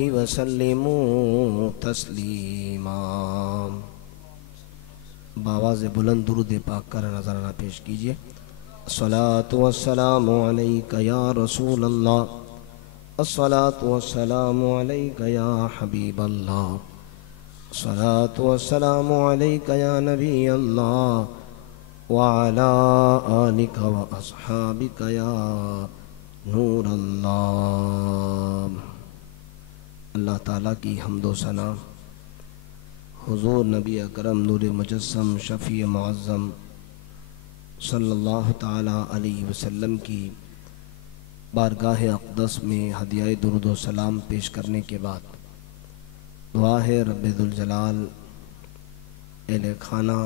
अलैहि वसल्लिमू तस्लीमा। बावाज़ बुलंद दुरूद पाक कर नज़राना पेश कीजिए। अस्सलातु वस्सलामु अलैका या रसूल अल्लाह, अस्सलातु वस्सलामु अलैका या हबीब अल्लाह, अस्सलातु वस्सलामु अलैका या नबी अल्लाह व अला आलिका व अस्हाबिका या नूर अल्लाह। अल्लाह ताला की हम्दो सना हुजूर नबी अकरम नूर मुजस्सम शफ़ी मुअज़्ज़म सल्लल्लाहु ताला अलैहि वसल्लम की बारगाह अक़दस में हदियाए दुरूद व सलाम पेश करने के बाद दुआ है रब्बे दुल जलाल अहले खाना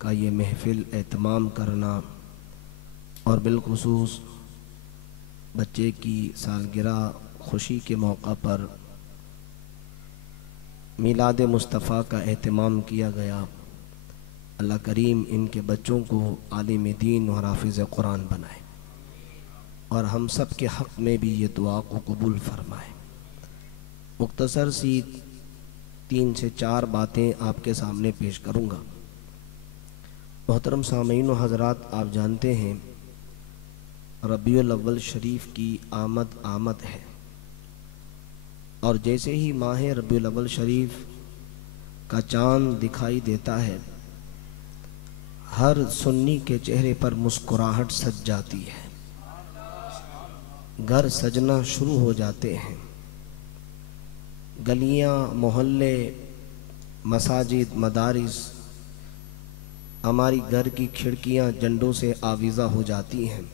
का ये महफ़िल एहतमाम करना और बिलखुसूस बच्चे की सालगिरह खुशी के मौका पर मिलाद मुस्तफ़ा का एहतमाम किया गया। अल्लाह करीम इनके बच्चों को आलिम दीन और हाफिज़ कुरान बनाए और हम सब के हक़ में भी ये दुआ को कबूल फरमाए। मुख्तसर सी 3 से 4 बातें आपके सामने पेश करूँगा। मोहतरम सामीन व हज़रात, आप जानते हैं रबीउल अव्वल शरीफ की आमद है और जैसे ही माह रबीउल अव्वल शरीफ का चाँद दिखाई देता है हर सुन्नी के चेहरे पर मुस्कुराहट सज जाती है, घर सजना शुरू हो जाते हैं, गलियां, मोहल्ले, मसाजिद, मदारिस, हमारी घर की खिड़कियां झंडों से आवीज़ा हो जाती हैं।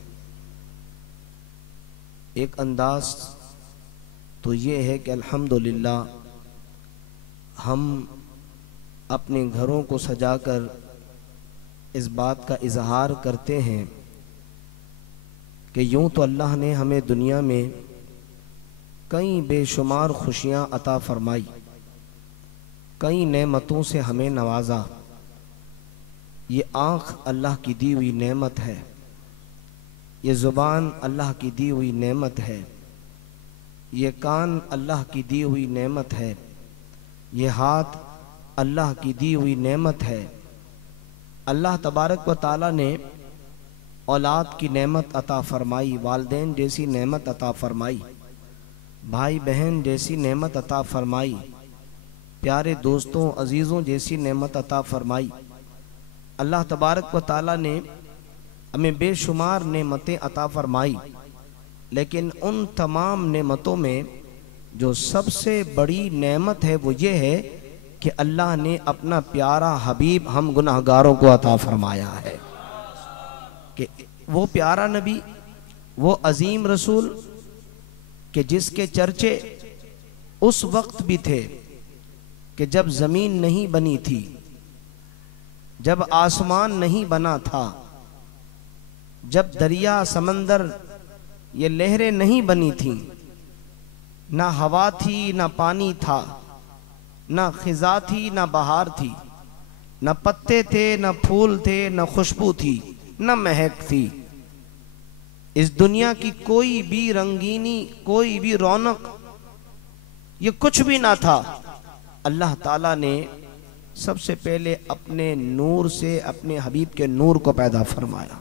एक अंदाज तो ये है कि अल्हम्दुलिल्लाह हम अपने घरों को सजाकर इस बात का इजहार करते हैं कि यूं तो अल्लाह ने हमें दुनिया में कई बेशुमार खुशियां अता फरमाई, कई नेमतों से हमें नवाजा। ये आँख अल्लाह की दी हुई नेमत है, ये ज़ुबान अल्लाह की दी हुई नेमत है, ये कान अल्लाह की दी हुई नेमत है, ये हाथ अल्लाह की दी हुई नेमत है। अल्लाह तबारक व ताला ने औलाद की नेमत अता फरमाई, वालिदैन जैसी नेमत अता फरमाई, भाई बहन जैसी नेमत अता फरमाई, प्यारे दोस्तों अजीज़ों जैसी नेमत अता फरमाई। अल्लाह तबारक व ताला ने हमें बेशुमार नेमतें अता फरमाई, लेकिन उन तमाम नेमतों में जो सबसे बड़ी नेमत है वो ये है कि अल्लाह ने अपना प्यारा हबीब हम गुनाहगारों को अता फरमाया है। कि वो प्यारा नबी, वो अजीम रसूल कि जिसके चर्चे उस वक्त भी थे कि जब ज़मीन नहीं बनी थी, जब आसमान नहीं बना था, जब दरिया समंदर ये लहरें नहीं बनी थी, ना हवा थी ना पानी था, ना खिजा थी ना बहार थी, ना पत्ते थे ना फूल थे, ना खुशबू थी ना महक थी। इस दुनिया की कोई भी रंगीनी, कोई भी रौनक, ये कुछ भी ना था। अल्लाह ताला ने सबसे पहले अपने नूर से अपने हबीब के नूर को पैदा फरमाया,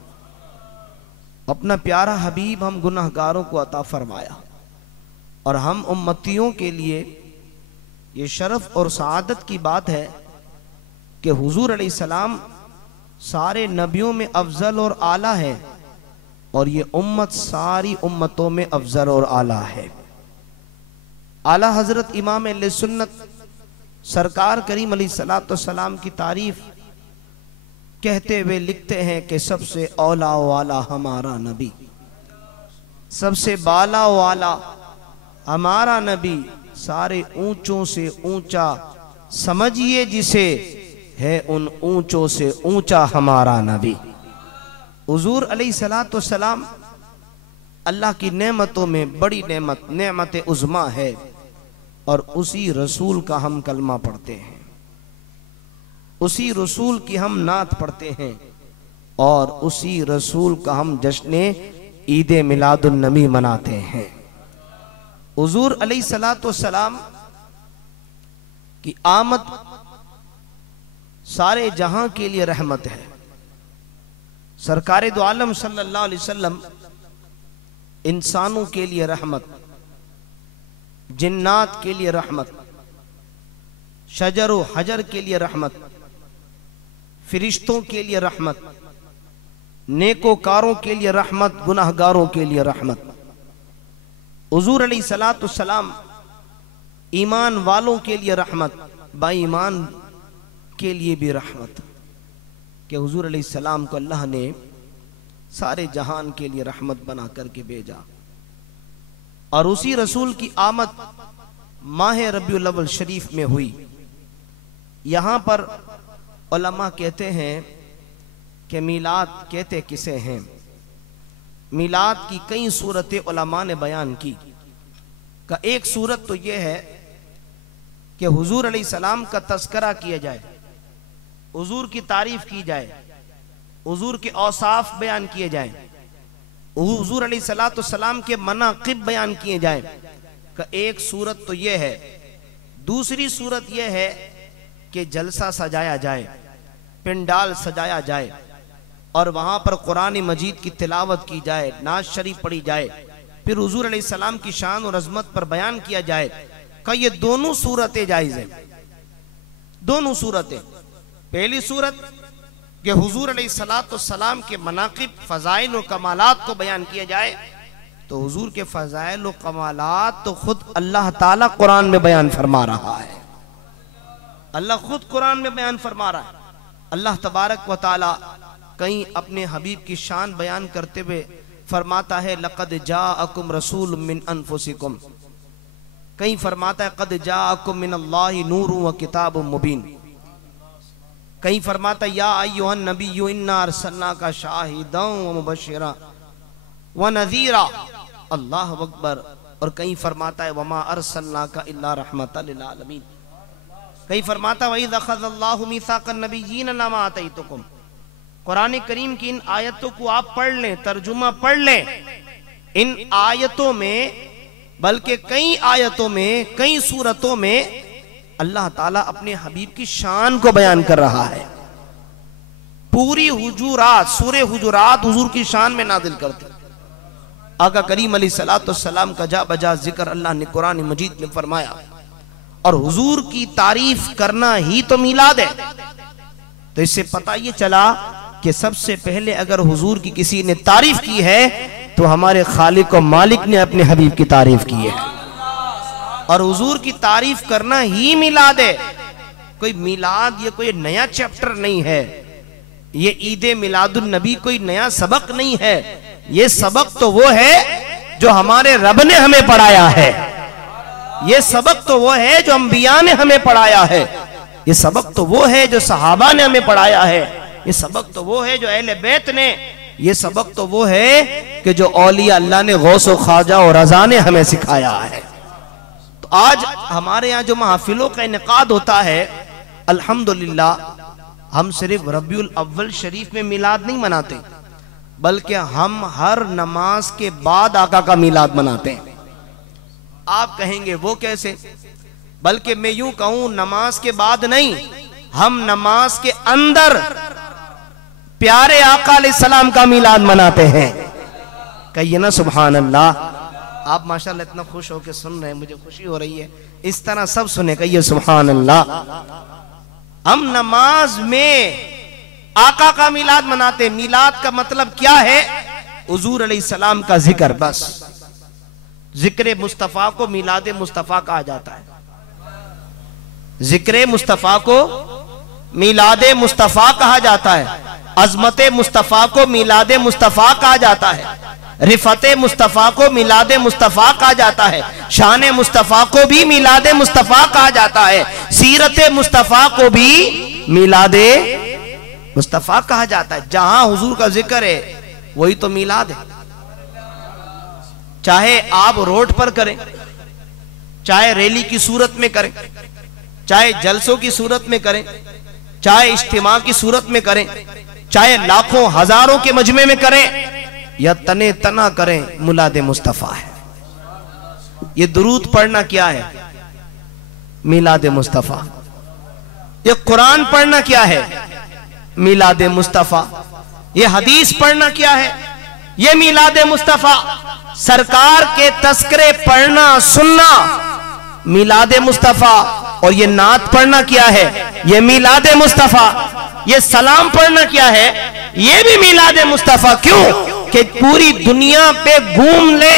अपना प्यारा हबीब हम गुनाहगारों को अता फरमाया। और हम उम्मतियों के लिए ये शरफ और सआदत की बात है कि हुजूर अलैहिस्सलाम सारे नबियों में अफजल और आला है और ये उम्मत सारी उम्मतों में अफजल और आला है। आला हजरत इमाम अहले सुन्नत सरकार करीम अलैहिस्सलाम की तारीफ कहते हुए लिखते हैं कि सबसे औला वाला हमारा नबी, सबसे बाला वाला हमारा नबी, सारे ऊंचों से ऊंचा समझिए जिसे, है उन ऊंचों से ऊंचा हमारा नबी। हुजूर अलैहिस्सलाम अल्लाह की नेमतों में बड़ी नेमत, नेमत उज़्मा है और उसी रसूल का हम कलमा पढ़ते हैं, उसी रसूल की हम नात पढ़ते हैं और उसी रसूल का हम जश्न ईद मिलादुन नबी मनाते हैं। हुजूर अलैहिस्सलाम की आमद सारे जहां के लिए रहमत है। सरकारे दो आलम सल्लल्लाहु अलैहि वसल्लम इंसानों के लिए रहमत, जिन्नात के लिए रहमत, शजर व हजर के लिए रहमत, फिरिश्तों के लिए रहमत, नेकोकारों के लिए रहमत, गुनाहगारों के लिए रहमत। हुजूर अलैहिस्सलाम ईमान वालों के लिए रहमत, बाईमान के लिए भी रहमत, कि हुजूर अलैहिस्सलाम को अल्लाह ने सारे जहान के लिए रहमत बना करके भेजा। और उसी रसूल की आमद माह रबीउल अव्वल शरीफ में हुई। यहां पर उलमा कहते हैं कि मीलाद कहते किसे हैं। मीलाद की कई सूरतें उलमा ने बयान की। का एक सूरत तो यह है कि हुजूर अलैहिस्सलाम का तज़किरा किया जाए, हुजूर की तारीफ की जाए, हुजूर के औसाफ बयान किए जाए, हुजूर अलैहिस्सलाम के मनाक़िब बयान किए जाए। का एक सूरत तो यह है। दूसरी सूरत यह है कि जलसा सजाया जाए, पिंडाल सजाया जाए और वहां पर कुरान मजीद की तिलावत की जाए, नाज शरीफ पढ़ी जाए, फिर हुजूर अलैहिस्सलाम की शान और अजमत पर बयान किया जाए। का ये दोनों सूरतें जायज हैं। दोनों सूरतें, पहली सूरत कि हुजूर अलैहिस्सलाम के मनाक़िब, फ़ज़ाइल और कमालात को बयान किया जाए, तो हुजूर के फ़ज़ाइल और कमालात तो खुद अल्लाह ताला कुरान में बयान फरमा रहा है। अल्लाह खुद कुरान में बयान फरमा रहा है। अल्लाह तबारक व तआला कहीं अपने हबीब की शान बयान करते हुए फरमाता है लक़द जाअकुम रसूलुम मिन अनफुसिकुम, कहीं फरमाता है क़द जाअकुम मिनल्लाहि नूरुन व किताबुम मुबीन, कहीं फरमाता या अय्युहन नबिय्यु इन्ना अरसलनाका शाहिदन व मुबश्शिरा व नज़ीरा, अल्लाहु अकबर। और कहीं फरमाता है वमा अरसलनाका इल्ला रहमतल लिल आलमीन, कहीं फरमाता वइज़ अख़ज़ल्लाहु मीसाक़न नबिय्यीन लमा आतैतुकुम। कुरान करीम की इन आयतों को आप पढ़ लें, तर्जुमा पढ़ लें। इन आयतों में, बल्कि कई आयतों में, कई सूरतों में अल्लाह ताला अपने हबीब की शान को बयान कर रहा है। पूरी हुजूरात, सूरे हुजूरात हुजूर की शान में नाजिल करते। आका करीम अलैहिस्सलाम का जा बजा जिक्र अल्लाह ने कुरान मजीद में फरमाया। और हुजूर की तारीफ करना ही तो मीलाद है। तो इससे पता ये चला कि सबसे पहले अगर हुजूर की किसी ने तारीफ की है तो हमारे खालिक और मालिक ने अपने हबीब की तारीफ की है। और हुजूर की तारीफ करना ही मिलाद है। कोई मिलाद ये कोई नया चैप्टर नहीं है, ये ईद मिलादुन नबी कोई नया सबक नहीं है। ये सबक तो वो है जो हमारे रब ने हमें पढ़ाया है। ये सबक तो वो है जो अंबिया ने हमें पढ़ाया है। ये सबक तो वो है जो सहाबा ने हमें पढ़ाया है। ये सबक तो वो है जो अहले बैत ने, ये सबक तो वो है कि जो औलिया अल्लाह ने गौस व ख्वाजा और रज़ा ने हमें सिखाया है। तो आज हमारे यहाँ जो महफिलों का इनेकाद होता है, अल्हम्दुलिल्लाह हम सिर्फ रबीउल अव्वल शरीफ में मिलाद नहीं मनाते, बल्कि हम हर नमाज के बाद आका का मिलाद मनाते हैं। आप कहेंगे वो कैसे? बल्कि मैं यूं कहूं, नमाज के बाद नहीं, हम नमाज के अंदर प्यारे आका अलैहिस्सलाम का मिलाद मनाते हैं। कहिए ना सुभान अल्लाह। आप माशाल्लाह इतना खुश होकर सुन रहे हैं, मुझे खुशी हो रही है। इस तरह सब सुने, कहिए सुभान अल्लाह। हम नमाज में आका का मिलाद मनाते। मिलाद का मतलब क्या है? हुजूर अलैहिस्सलाम का जिक्र। बस जिक्र मुस्तफा को मिलाद मुस्तफा कहा जाता है। जिक्र मुस्तफा को मिलाद मुस्तफा कहा जाता है। अजमत मुस्तफा को मिलाद मुस्तफा कहा जाता है। रिफत मुस्तफा को मिलाद मुस्तफा कहा जाता है। शान मुस्तफा को भी मिलाद मुस्तफा कहा जाता है। सीरत मुस्तफा को भी मिलाद मुस्तफा कहा जाता है। जहां हुजूर का जिक्र है वही तो मिलाद है। चाहे आप रोड पर करें, चाहे रैली की सूरत में करें, चाहे जलसों की सूरत में करें, चाहे इज्तिमा की सूरत में करें, चाहे लाखों हजारों के मजमे में करें या तने तना करें, मुलाद मुस्तफा है। ये दुरूद पढ़ना क्या है? मिलाद मुस्तफ़ा। ये कुरान पढ़ना क्या है? मिलाद मुस्तफ़ा। ये हदीस पढ़ना क्या है? ये मिलाद मुस्तफ़ा। सरकार के तस्करे पढ़ना सुनना मिलाद मुस्तफ़ा। और ये नात पढ़ना क्या है? ये मिलाद मुस्तफ़ा। ये सलाम पढ़ना क्या है? ये भी मिलाद मुस्तफ़ा। क्यों? कि पूरी दुनिया पे घूम ले,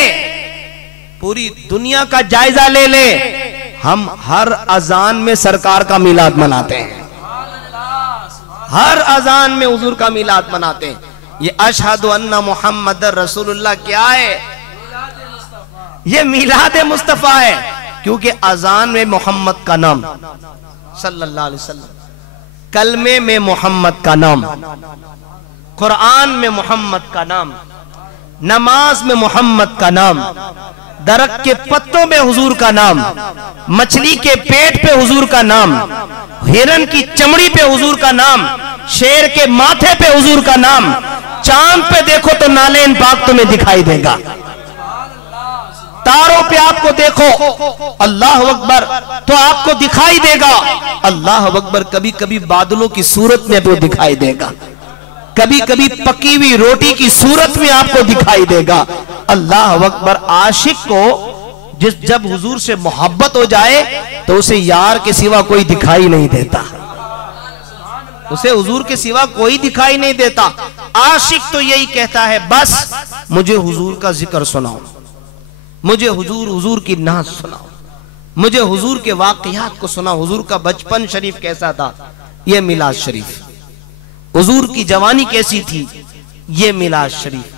पूरी दुनिया का जायजा ले ले, हम हर अजान में सरकार का मिलाद मनाते हैं, हर अजान में हुजूर का मिलाद मनाते हैं। ये अशहदु अन्ना मुहम्मद रसूलुल्लाह क्या है? ये मिलाद मुस्तफ़ा है। क्योंकि अजान में मोहम्मद का नाम सल्लल्लाहु अलैहि वसल्लम, कलमे में मोहम्मद का नाम, कुरान में मोहम्मद का नाम, नमाज में मोहम्मद का नाम, दरख्त के पत्तों में हुजूर का नाम, मछली के पेट पे हुजूर का नाम, हिरन की चमड़ी पे हुजूर का नाम, शेर के माथे पे हुजूर का नाम। चांद पे देखो तो नालेन पाक तुम्हें दिखाई देगा, तारों पे आपको देखो अल्लाह अकबर तो आपको दिखाई देगा अल्लाह अकबर। कभी कभी बादलों की सूरत में भी दिखाई देगा, कभी कभी पकी हुई रोटी की सूरत में आपको दिखाई देगा अल्लाह अकबर। आशिक को जब हुजूर से मोहब्बत हो जाए तो उसे यार के सिवा कोई दिखाई नहीं देता, उसे हुजूर के सिवा कोई दिखाई नहीं देता। आशिक तो यही कहता है, बस मुझे हुजूर का जिक्र सुनाओ, मुझे हुजूर की नात सुनाओ, मुझे हुजूर के वाकयात को सुनाओ। हुजूर का बचपन शरीफ कैसा था? ये मिलाद शरीफ। हुजूर की जवानी कैसी थी? ये मिलाद शरीफ।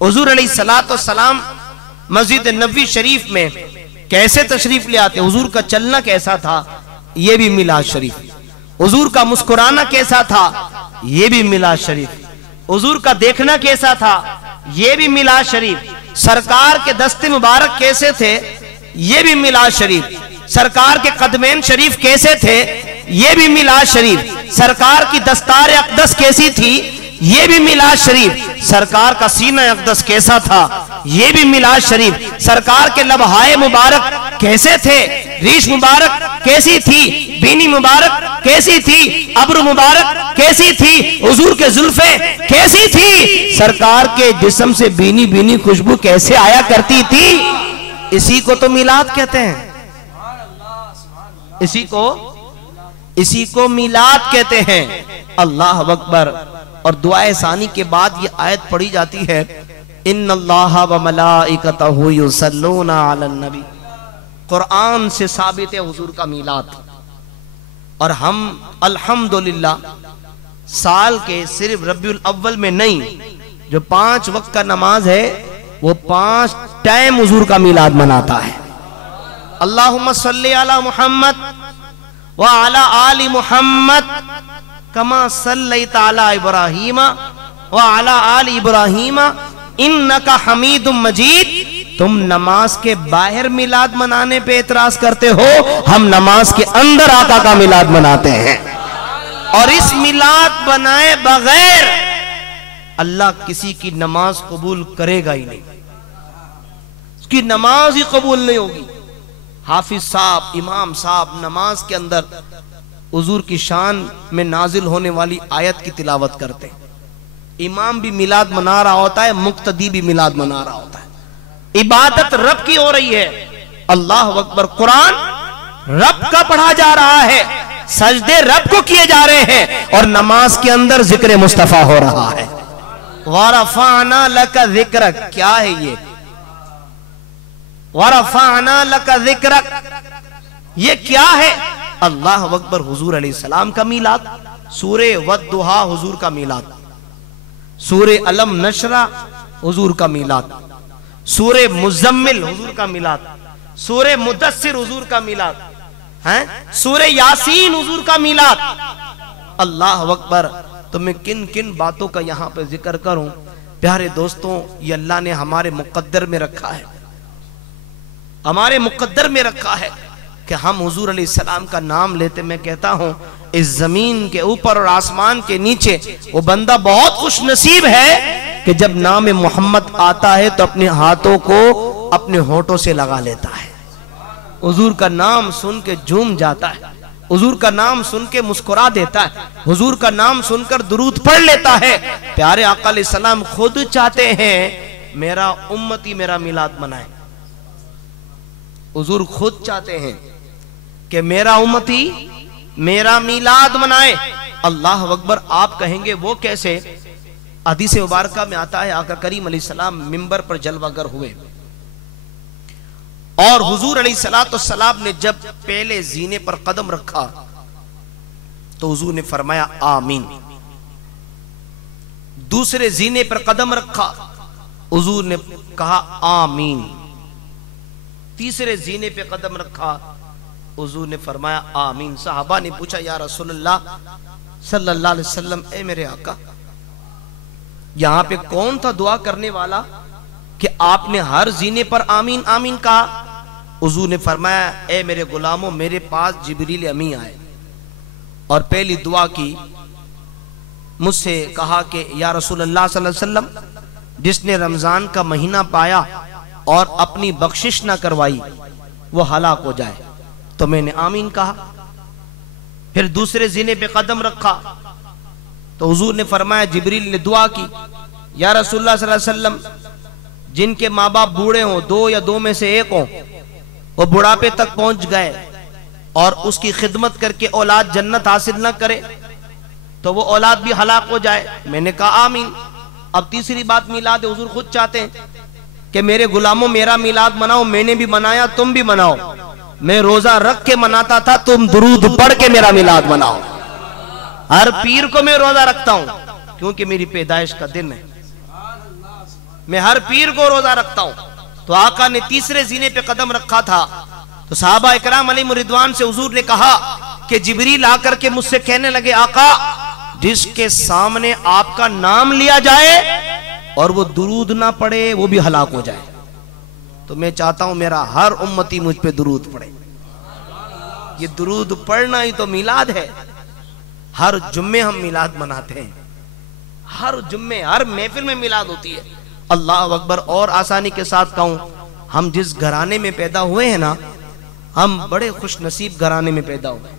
हुजूर अलैहिस्सलातु वस्सलाम मस्जिद नबवी शरीफ में कैसे तशरीफ ले आते, हुजूर का चलना कैसा था? ये भी मिलाद शरीफ। हुजूर का मुस्कुराना कैसा था? ये भी मिलाद शरीफ। हुजूर का देखना कैसा था? ये भी मिलाद शरीफ। सरकार के दस्ते मुबारक कैसे थे? ये भी मिलाद शरीफ। सरकार के कदमैन शरीफ कैसे थे? ये भी मिलाद शरीफ। सरकार की दस्तार अक़दस कैसी थी? ये भी मिलाद शरीफ। सरकार का सीना अक़दस कैसा था? ये भी मिलाद शरीफ। सरकार के लबहाए मुबारक कैसे थे? रीश मुबारक कैसी थी? बीनी मुबारक कैसी थी? अब्र मुबारक कैसी थी? हुजूर के जुल्फे कैसी थी? सरकार के जिस्म से बीनी बीनी खुशबू कैसे आया करती थी? इसी को तो मिलाद कहते हैं, इसी को मिलाद कहते हैं। अल्लाह अकबर। और दुआए सानी के बाद ये आयत पढ़ी जाती है, इन्नल्लाहा व मलाइकतहु युसल्लूना अलन नबी। कुरान से साबित है हुजूर का मिलाद। और हम अल्हम्दुलिल्लाह साल के सिर्फ रबीउल अव्वल में नहीं, जो 5 वक्त का नमाज है वो 5 टाइम हुजूर का मिलाद मनाता है। अल्लाहुम्मा सल्ली अला मुहम्मद व अला आलि मुहम्मद कमा सल्लैता अला इब्राहीमा व अला आलि इब्राहीमा इन्नका हमीदुम मजीद। तुम नमाज के बाहर मिलाद मनाने पे एतराज करते हो, हम नमाज के अंदर आका का मिलाद मनाते हैं। और इस मिलाद बनाए बगैर अल्लाह किसी की नमाज कबूल करेगा ही नहीं, उसकी नमाज ही कबूल नहीं होगी। हाफिज साहब, इमाम साहब नमाज के अंदर हुजूर की शान में नाजिल होने वाली आयत की तिलावत करते हैं। इमाम भी मिलाद मना रहा होता है, मुक्तदी भी मिलाद मना रहा होता है। इबादत रब की हो रही है। अल्लाह अकबर। कुरान रब का पढ़ा जा रहा है, सजदे रब को किए जा रहे हैं, और नमाज के अंदर जिक्र मुस्तफा हो रहा है। वरफाना लका जिक्रक, क्या है ये? वरफाना लका जिक्रक, ये क्या है? अल्लाह अकबर। हुजूर अलैहिस्सलाम का मिलाद। सूरे वद्दुहा हुजूर का मिलाद, सूरे अलम नशरा हुजूर का मिलाद, सूरे मुज़म्मिल हुजूर का मिलाद, सूरे मुदस्सिर हुजूर का मिलाद हैं, सूरे यासीन हुजूर का मिलाद। अल्लाह अकबर। तो मैं किन किन बातों का यहाँ पे जिक्र करूं? प्यारे दोस्तों, ये अल्लाह ने हमारे मुकद्दर में रखा है, हमारे मुकद्दर में रखा है कि हम हुजूर अलैहिस्सलाम का नाम लेते। मैं कहता हूं इस जमीन के ऊपर और आसमान के नीचे वो बंदा बहुत खुश नसीब है कि जब नाम मोहम्मद आता है तो अपने हाथों को अपने होठों से लगा लेता है। हुजूर का नाम सुन के झूम जाता है, हुजूर का नाम सुन के मुस्कुरा देता है, हुजूर का नाम सुनकर दुरूद पढ़ लेता है। प्यारे आका अलैहिस्सलाम खुद चाहते हैं मेरा उम्मती मेरा मिलाद मनाए। हुजूर खुद चाहते हैं कि मेरा उम्मती मेरा मिलाद मनाए। अल्लाह अकबर। आप कहेंगे वो कैसे? हदीस मुबारका में आता है आका करीम अलैहिस्सलाम मिंबर पर जलवागर हुए और हुजूर अलैहिस्सलाम ने जब पहले जीने पर कदम रखा तो हुजूर ने फरमाया आमीन। दूसरे जीने पर कदम रखा, हुजूर ने कहा आमीन। तीसरे जीने पे कदम रखा, हुजूर ने फरमाया आमीन। सहाबा ने पूछा या रसूलल्लाह सल्लल्लाहु अलैहि वसल्लम, ए मेरे आका, यहां पे कौन था दुआ करने वाला कि आपने हर जीने पर आमीन आमीन कहा? हुजूर ने फरमाया ए मेरे गुलामों, मेरे पास जिब्रील अमी आए और पहली दुआ की, मुझसे कहा कि या रसूलल्लाह सल्लल्लाहु अलैहि वसल्लम, जिसने रमजान का महीना पाया और अपनी बख्शिश ना करवाई वो हलाक हो जाए। तो मैंने आमीन कहा। फिर दूसरे जीने पे कदम रखा तो हुजूर ने फरमाया, जिब्रील ने दुआ की, या रसूलुल्लाह सल्लल्लाहु अलैहि वसल्लम, जिनके माँ बाप बूढ़े हों, दो या दो में से एक हों, वो बुढ़ापे तक पहुंच गए और उसकी खिदमत करके औलाद जन्नत हासिल न करे तो वो औलाद भी हलाक हो जाए। मैंने कहा आमीन। अब तीसरी बात मिलाद। हुजूर खुद चाहते हैं कि मेरे गुलामों मेरा मिलाद मनाओ। मैंने भी मनाया, तुम भी मनाओ। मैं रोजा रख के मनाता था, तुम दुरूद पढ़ के मेरा मिलाद मनाओ। हर पीर को मैं रोजा रखता हूं क्योंकि मेरी पैदाइश का दिन है। मैं हर पीर को रोजा रखता हूं। तो आका ने तीसरे जीने पे कदम रखा था तो सहाबा इकराम अलैहिम रिदवान से हुजूर ने कहा कि जिब्रील आकर के मुझसे कहने लगे, आका, जिसके सामने आपका नाम लिया जाए और वो दुरूद ना पढ़े वो भी हलाक हो जाए। तो मैं चाहता हूं मेरा हर उम्मती मुझ पे दुरूद पढ़े। ये दुरूद पढ़ना ही तो मिलाद है। हर जुम्मे हम मिलाद मनाते हैं, हर जुम्मे हर महफिल में मिलाद होती है। अल्लाह अकबर। और आसानी के साथ कहूं, हम जिस घराने में पैदा हुए हैं ना, हम बड़े खुश नसीब घराने में पैदा हुए।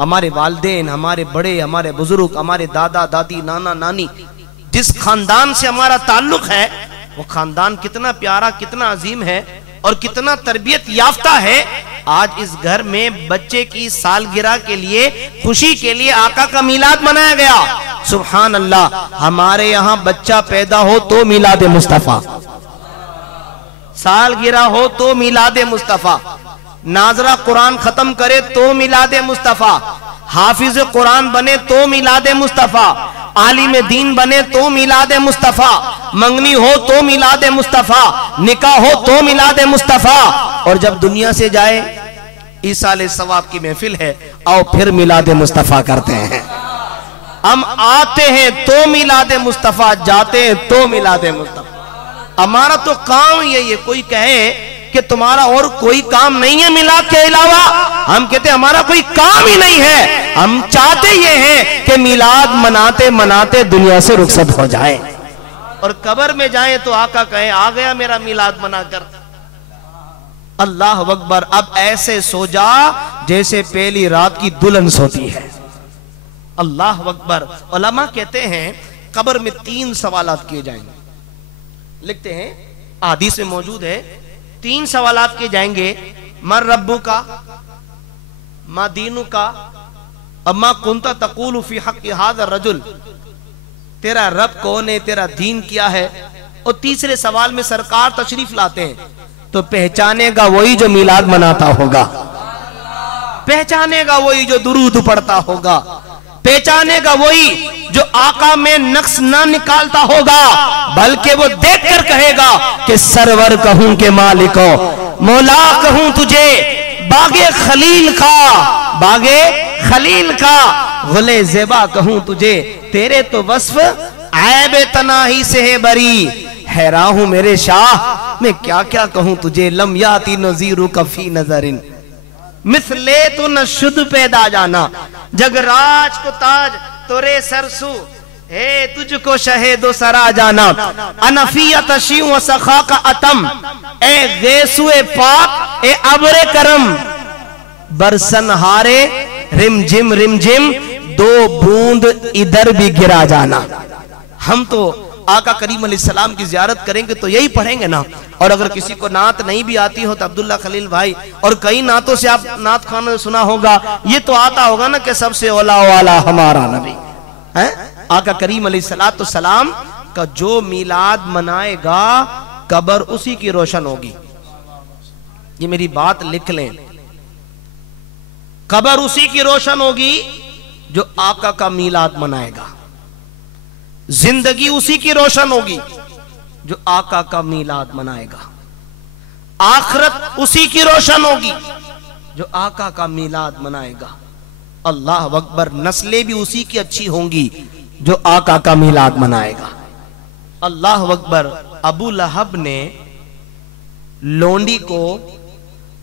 हमारे वालिदैन, हमारे बड़े, हमारे बुजुर्ग, हमारे दादा दादी, नाना नानी, जिस खानदान से हमारा ताल्लुक है वो खानदान कितना प्यारा, कितना अजीम है और कितना तरबियत याफ्ता है। आज इस घर में बच्चे की सालगिरह के लिए, खुशी के लिए आका का मिलाद मनाया गया। सुभान अल्लाह। हमारे यहाँ बच्चा पैदा हो तो मिलाद मुस्तफा, सालगिरह हो तो मिलाद मुस्तफा, नाजरा कुरान खत्म करे तो मिलाद मुस्तफा, हाफिज कुरान बने तो मिलाद मुस्तफा, आलिम दीन बने तो मिलाद मुस्तफा, मंगनी हो तो मिलाद मुस्तफा, निकाह हो तो मिलाद मुस्तफा। और जब दुनिया से जाए, ईसाले सवाब की महफिल है, आओ फिर मिलाद मुस्तफा करते हैं। हम आते हैं तो मिलाद मुस्तफा, जाते हैं तो मिलाद मुस्तफा। हमारा तो काम यही है। कोई कहे कि तुम्हारा और कोई काम नहीं है मिलाद के अलावा, हम कहते हमारा कोई काम ही नहीं है। हम चाहते ये हैं कि मिलाद मनाते मनाते दुनिया से रुखसत हो जाए और कब्र में जाए तो आका कहे आ गया मेरा मिलाद मनाकर। अल्लाह अकबर। अब ऐसे सो जा जैसे पहली रात की दुल्हन सोती है। अल्लाह अकबर। उलमा कहते हैं कब्र में 3 सवालात किए जाएंगे। लिखते हैं हदीस में मौजूद है, 3 सवालात किए जाएंगे। मर रब्बु का, मा दीनु का, अम्मा कुंता तकूलु फी हक़्क़ि हाज़ा रजुल, तेरा रब कौन है, तेरा दीन क्या है। और तीसरे सवाल में सरकार तशरीफ लाते हैं तो पहचानेगा वही जो मिलाद मनाता होगा, पहचानेगा वही जो दुरूद पढ़ता होगा, पहचानेगा वही जो आका में नक्स ना निकालता होगा, बल्कि वो देखकर कहेगा कि सरवर कहूं के मालिको, मौला कहूं तुझे, बागे खलील का, बागे खलील का, गुले ज़ेबा कहूं तुझे, तेरे तो वस्फ ऐब तनाही से है बरी। हैरान हूं मेरे शाह, मैं क्या क्या कहूं तुझे। लम याती नज़ीरु कफी नजरिन, मिसले तो न शुद्ध पैदा जाना, जगराज को ताज तोरे सरसू, हे तुझको शहेदो सरा जाना अनफियत शीउ सखा का अतम, ए गेसुए पाक ए अबरे करम, बरसन हारे रिम झिम दो बूंद इधर भी गिरा जाना। हम तो आका करीम अलैहिस्सलाम की ज़ियारत करेंगे तो यही पढ़ेंगे ना। और अगर किसी को नात नहीं भी आती हो तो अब्दुल्ला खलील भाई और कई नातों से आप नात खाना में सुना होगा, ये तो आता होगा ना कि सबसे औला वाला हमारा नबी है। आका करीम अलैहिस्सलाम का जो मीलाद मनाएगा कब्र उसी की रोशन होगी। ये मेरी बात लिख लें, कब्र उसी की रोशन होगी जो आका का मीलाद मनाएगा। जिंदगी उसी की रोशन होगी जो आका का मीलाद मनाएगा। आखिरत उसी की रोशन होगी जो आका का मीलाद मनाएगा। अल्लाह अकबर, नस्लें भी उसी की अच्छी होंगी जो आका का मीलाद मनाएगा। अल्लाह अकबर। अबू लहब ने लोंडी को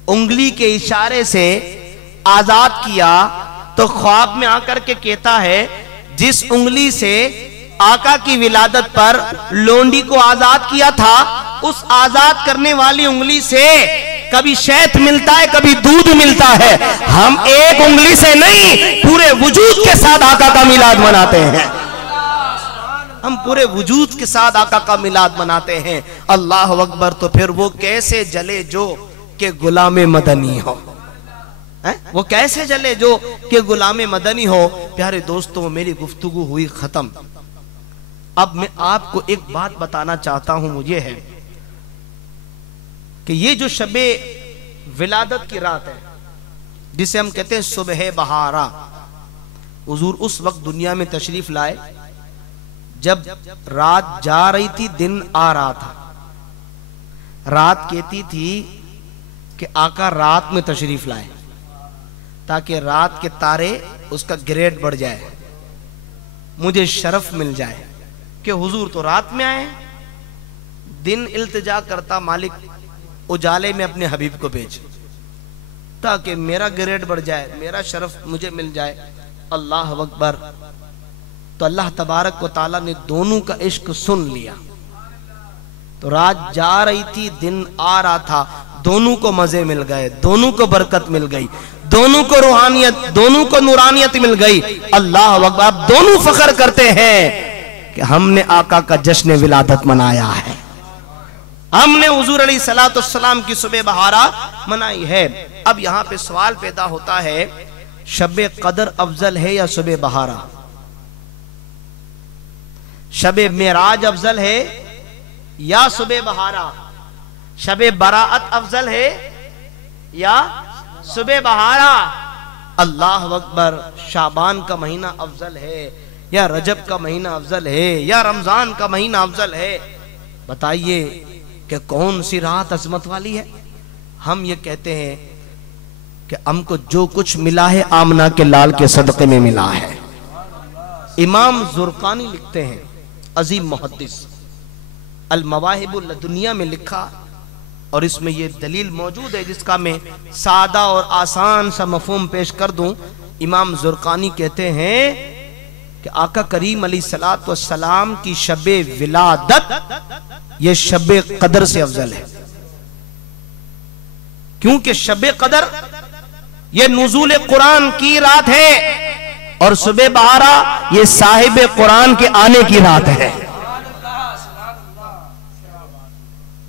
उंगली के इशारे से आजाद किया तो ख्वाब में आकर के कहता है, जिस उंगली से आका की विलादत पर लोंडी को आजाद किया था, उस आजाद करने वाली उंगली से कभी शहद मिलता है, कभी दूध मिलता है। हम एक उंगली से नहीं, पूरे वजूद के साथ आका का मिलाद मनाते हैं। हम पूरे वजूद के साथ आका का मिलाद मनाते हैं। अल्लाह अकबर। तो फिर वो कैसे जले जो के गुलामे मदनी हो, है? वो कैसे जले जो के गुलामे मदनी हो। प्यारे दोस्तों, मेरी गुफ्तगू हुई खत्म। अब मैं आपको एक बात बताना चाहता हूं, वो ये है कि ये जो शबे विलादत की रात है, जिसे हम कहते हैं सुबह बहारा, हुजूर उस वक्त दुनिया में तशरीफ लाए जब रात जा रही थी, दिन आ रहा था। रात कहती थी कि आका रात में तशरीफ लाए ताकि रात के तारे उसका ग्रेड बढ़ जाए, मुझे शरफ मिल जाए कि हुजूर तो रात में आए। दिन इल्तिजा करता, मालिक उजाले में अपने हबीब को भेज ताकि मेरा ग्रेड बढ़ जाए, मेरा शरफ मुझे मिल जाए। अल्लाह अकबर। तो अल्लाह तबारक व तआला ने दोनों का इश्क सुन लिया। तो रात जा रही थी, दिन आ रहा था, दोनों को मजे मिल गए, दोनों को बरकत मिल गई, दोनों को रूहानियत, दोनों को नूरानियत मिल गई। अल्लाह अकबर। दोनों फख्र करते हैं कि हमने आका का जश्न विलादत मनाया है, हमने हुजूर अलैहिस्सलातु वस्सलाम की सुबह बहारा मनाई है। अब यहां पे सवाल पैदा होता है, शबे कदर अफजल है या सुबह बहारा? शबे मेराज अफजल है या सुबह बहारा? शबे बराअत अफजल है या सुबह बहारा? अल्लाह अकबर। शाबान का महीना अफजल है या रजब का महीना अफजल है या रमजान का महीना अफजल है? बताइए कि कौन सी रात अजमत वाली है? हम ये कहते हैं कि हमको जो कुछ मिला है आमना के लाल के सदक़े में मिला है। इमाम जुर्कानी लिखते हैं, अजीम मुहद्दिस, अल मवाहिबुल लदुनिया में लिखा, और इसमें यह दलील मौजूद है जिसका मैं सादा और आसान सा मफहूम पेश कर दूं। इमाम जुर्कानी कहते हैं कि आका करीम अलैहिस्सलातु वस्सलाम की शबे विलादत ये शबे कदर से अफजल है, क्योंकि शबे कदर ये नुज़ूल कुरान की रात है और सुबह बहारा ये साहिब कुरान के आने की रात है।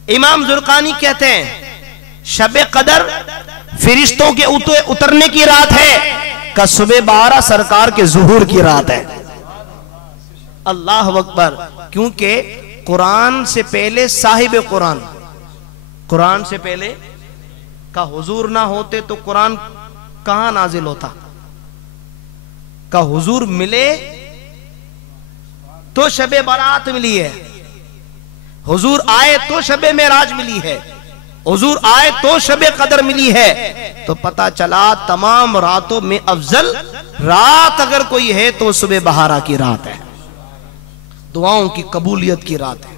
इमाम जुर्कानी कहते हैं शबे कदर फिरिश्तों के उतरने की रात है, का सुबह बहारा सरकार के ज़ुहूर की रात है। अल्लाह अकबर। क्योंकि कुरान से पहले साहिब कुरान, कुरान से पहले का हुजूर ना होते तो कुरान कहां नाजिल होता? का हुजूर मिले तो शबे बारात मिली है, हुजूर आए तो शबे मेराज मिली है, हुजूर आए तो शबे कदर मिली है। तो पता चला तमाम रातों में अफजल रात अगर कोई है तो सुबह बहारा की रात है। दुआओं की कबूलियत की रात है,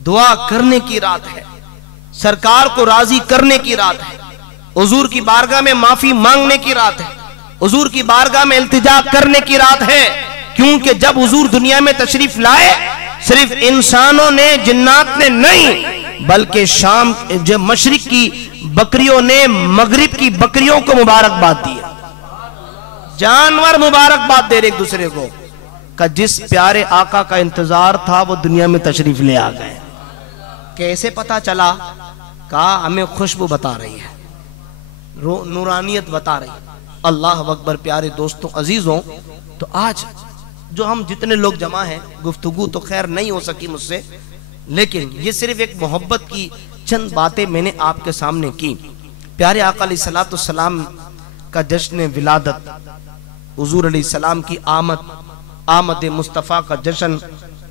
दुआ करने की रात है, सरकार को राजी करने की रात है, हुजूर की बारगाह में माफी मांगने की रात है, हुजूर की बारगाह में इल्तिजा करने की रात है। क्योंकि जब हुजूर दुनिया में तशरीफ लाए सिर्फ इंसानों ने, जिन्नात ने नहीं, बल्कि शाम जो मशरिक की बकरियों ने मगरिब की बकरियों को मुबारकबाद दी। जानवर मुबारकबाद दे रहे एक दूसरे को का जिस प्यारे आका का इंतजार था वो दुनिया में तशरीफ ले आ गए। कैसे पता चला? कहा हमें खुशबू बता रही है, नूरानियत बता रही है। अल्लाह अकबर। प्यारे दोस्तों अजीजों, तो आज जो हम जितने लोग जमा हैं, गुफ्तगू तो खैर नहीं हो सकी मुझसे, लेकिन ये सिर्फ एक मोहब्बत की चंद बातें मैंने आपके सामने की। प्यारे आका अलैहिस्सलाम का जश्न विलादत, हुजूर अलैहिस्सलाम की आमद मुस्तफ़ा का जश्न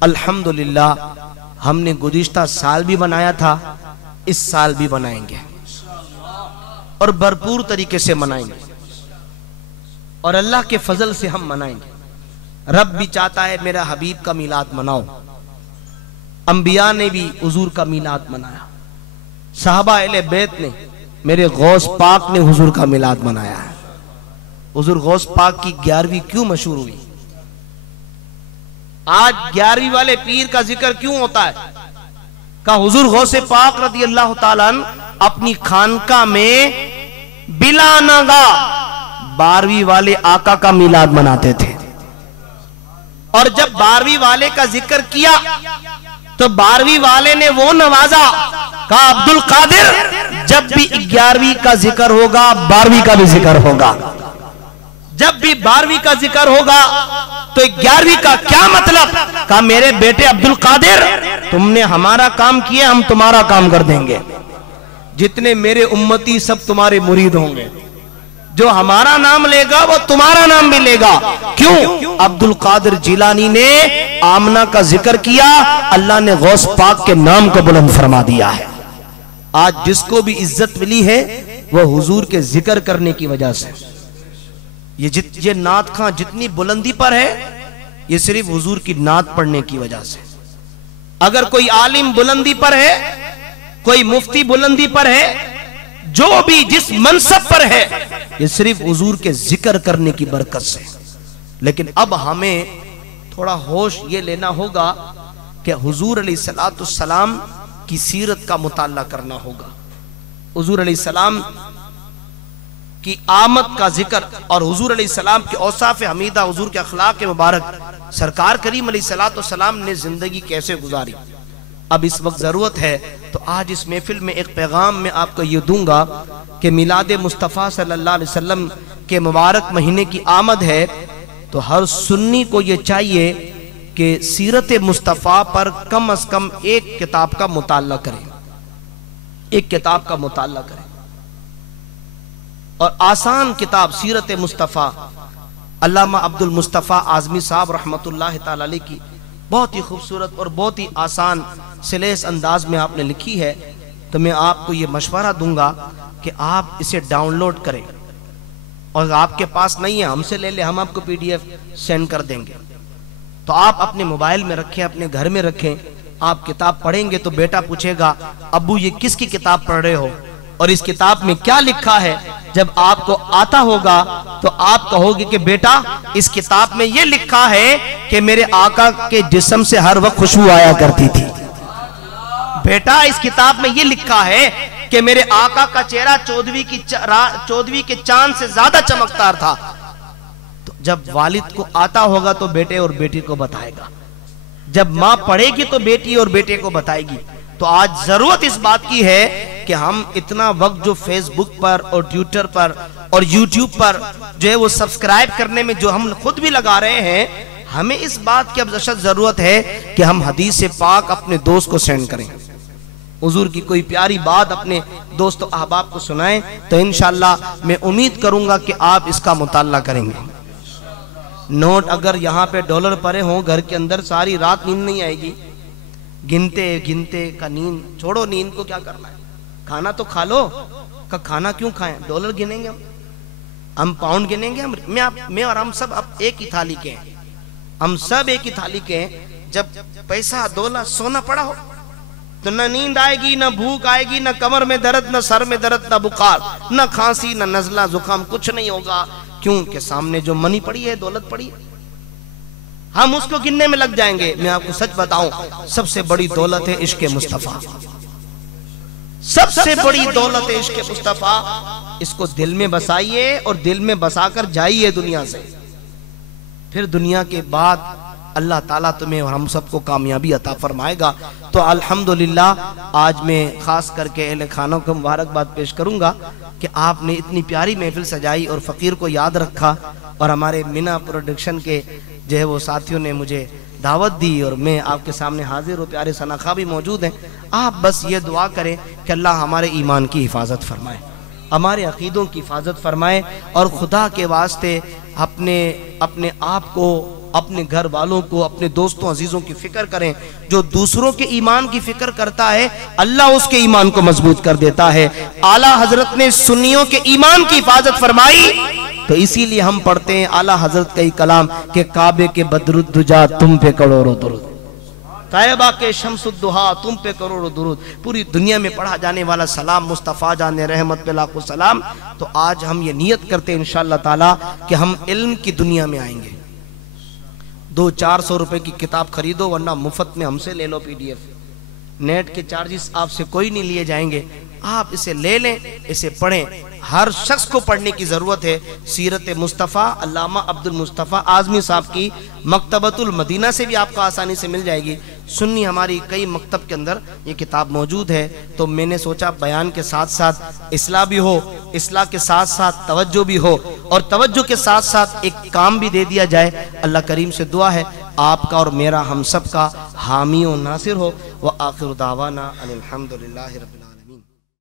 अल्हम्दुलिल्लाह हमने गुज़िश्ता साल भी बनाया था, इस साल भी बनाएंगे और भरपूर तरीके से मनाएंगे और अल्लाह के फजल से हम मनाएंगे। रब भी चाहता है मेरा हबीब का मीलाद मनाओ। अंबिया ने भी हुजूर का मीलाद मनाया, साहबा अहले बैत ने, मेरे गौस पाक ने हुजूर का मीलाद मनाया है। हुजूर गौस पाक की 11वीं क्यों मशहूर हुई? आज 11वीं वाले पीर का जिक्र क्यों होता है? का हुजूर गौसे पाक रदी अल्लाह ताला अपनी खानका में बिला नगा 12वीं वाले आका का मीलाद मनाते थे और जब 12वीं वाले का जिक्र किया तो 12वीं वाले ने वो नवाजा, कहा अब्दुल कादिर जब भी 11वीं का जिक्र होगा 12वीं का भी जिक्र होगा, जब भी 12वीं का जिक्र होगा तो 11वीं का क्या मतलब? कहा मेरे बेटे अब्दुल कादिर तुमने हमारा काम किया, हम तुम्हारा काम कर देंगे। जितने मेरे उम्मती सब तुम्हारे मुरीद होंगे, जो हमारा नाम लेगा वो तुम्हारा नाम भी लेगा। क्यों? अब्दुल कादिर जिलानी ने आमना का जिक्र किया, अल्लाह ने गौस पाक के नाम को बुलंद फरमा दिया है। आज जिसको भी इज्जत मिली है वो हुजूर के जिक्र करने की वजह से। ये नात खां जितनी बुलंदी पर है ये सिर्फ हुजूर की नात पढ़ने की वजह से। अगर कोई आलिम बुलंदी पर है, कोई मुफ्ती बुलंदी पर है, जो भी जिस मनसब पर है, ये सिर्फ हुजूर के जिक्र करने की बरकत से। लेकिन अब हमें थोड़ा होश ये लेना होगा कि हुजूर अलैहिस्सलाम की सीरत का मुताला करना होगा। हुजूर अलैहिस्सलाम की आमद का जिक्र और हुजूर अलैहिस्सलाम के औसाफ हमीदा, हुजूर के अखलाक मुबारक, सरकार करीम अलैहिस्सलाम ने जिंदगी कैसे गुजारी। अब इस वक्त जरूरत है तो आज इस महफिल में एक पैगाम मैं आपको ये दूंगा कि मिलाद मुस्तफ़ा सल्लल्लाहु अलैहि वसल्लम के मुबारक महीने की आमद है, तो हर सुन्नी को ये चाहिए कि सीरत मुस्तफ़ा पर कम अज कम एक किताब का मुताला करें, एक किताब का मुताला करें। और आसान किताब सीरत मुस्तफ़ा, अल्लामा अब्दुल मुस्तफ़ा आज़मी साहब रहमतुल्लाह ताला अलैह की बहुत ही खूबसूरत और बहुत ही आसान सलेस अंदाज में आपने लिखी है। तो मैं आपको ये मशवरा दूंगा कि आप इसे डाउनलोड करें, और आपके पास नहीं है हमसे ले ले, हम आपको PDF सेंड कर देंगे। तो आप अपने मोबाइल में रखें, अपने घर में रखें। आप किताब पढ़ेंगे तो बेटा पूछेगा अब्बू ये किसकी किताब पढ़ रहे हो और इस किताब में क्या लिखा है। जब आपको आता होगा तो आप कहोगे कि बेटा इस किताब में ये लिखा है कि मेरे आका के जिस्म से हर वक्त खुशबू आया करती थी। बेटा इस किताब में ये लिखा है कि मेरे आका का चेहरा चौदहवीं के चांद से ज्यादा चमकदार था। तो जब वालिद को आता होगा तो बेटे और बेटी को बताएगा, जब माँ पढ़ेगी तो बेटी और बेटे को बताएगी। तो आज जरूरत इस बात की है कि हम इतना वक्त जो फेसबुक पर और ट्विटर पर और यूट्यूब पर जो है वो सब्सक्राइब करने में जो हम खुद भी लगा रहे हैं, हमें इस बात की अब सख्त जरूरत है कि हम हदीस पाक अपने दोस्त को सेंड करें, हुजूर की कोई प्यारी बात अपने दोस्तों अहबाब को सुनाएं। तो इंशाअल्लाह मैं उम्मीद करूंगा कि आप इसका मुताला करेंगे। नोट अगर यहाँ पे डॉलर पड़े हों घर के अंदर, सारी रात नींद नहीं आएगी। गिनते गिनते का नींद छोड़ो, नींद को क्या करना है, खाना तो खा लो। का खाना क्यों खाएं, डॉलर गिनेंगे हम पाउंड गिनेंगे। मैं और हम सब अब एक ही थाली के हैं, हम सब एक ही थाली के हैं। जब पैसा दौलत सोना पड़ा हो तो न नींद आएगी, न भूख आएगी, न कमर में दर्द, न सर में दर्द, न बुखार, न खांसी, न नजला जुकाम, कुछ नहीं होगा। क्यों? कि सामने जो मनी पड़ी है, दौलत पड़ी है। हम उसको गिनने में लग जाएंगे। मैं आपको सच बताऊं, सबसे बड़ी दौलत है इश्क मुस्तफा, सबसे बड़ी दौलत है इश्क मुस्तफा। इसको दिल में बसाइए और दिल में बसाकर जाइए दुनिया से, फिर दुनिया के बाद अल्लाह ताला तुम्हें और हम सबको कामयाबी अता फरमाएगा। तो अल्हम्दुलिल्लाह आज मैं खास करके अहले खानों को मुबारकबाद पेश करूंगा कि आपने इतनी प्यारी महफिल सजाई और फ़कीर को याद रखा, और हमारे मीना प्रोडक्शन के जो है वो साथियों ने मुझे दावत दी और मैं आपके सामने हाजिर हूँ। प्यारे सनाखा भी मौजूद हैं। आप बस ये दुआ करें कि अल्लाह हमारे ईमान की हिफाजत फरमाए, हमारे अकीदों की हिफाजत फरमाए, और खुदा के वास्ते अपने आप को, अपने घर वालों को, अपने दोस्तों अजीजों की फिक्र करें। जो दूसरों के ईमान की फिक्र करता है अल्लाह उसके ईमान को मजबूत कर देता है। आला हजरत ने सुन्नियों के ईमान की हिफाजत फरमाई, तो इसीलिए हम पढ़ते हैं आला हजरत का ही कलाम के काबे के बदरुद्दुजा तुम पे करोड़ों दुरूद, तैयबा के शम्सुद्दुहा तुम पे करोड़ों दुरूद। पूरी दुनिया में पढ़ा जाने वाला सलाम मुस्तफ़ा जाने रहमत पे लाखों सलाम। तो आज हम ये नियत करते हैं इंशाअल्लाह ताला कि हम इल्म की दुनिया में आएंगे। 200-400 रुपए की किताब खरीदो, वरना मुफ्त में हमसे ले लो PDF। नेट के चार्जेस आपसे कोई नहीं लिए जाएंगे, आप इसे ले लें, इसे पढ़ें। हर शख्स को पढ़ने की ज़रूरत है। सीरत मुस्तफ़ा अल्लामा अब्दुल मुस्तफ़ा आज़मी साहब की मकतबतुल मदीना से भी आपको आसानी से मिल जाएगी। सुन्नी हमारी कई मकतब के अंदर ये किताब मौजूद है। तो मैंने सोचा बयान के साथ साथ इस्लाह भी हो, इस्लाह के साथ साथ तवज्जो भी हो, और तवज्जो के साथ साथ एक काम भी दे दिया जाए। अल्लाह करीम से दुआ है आपका और मेरा हम सब का हामी और नासिर हो। व आखिर दावाना अनिल हम्दुलिल्लाहि रब्बिल आलमीन।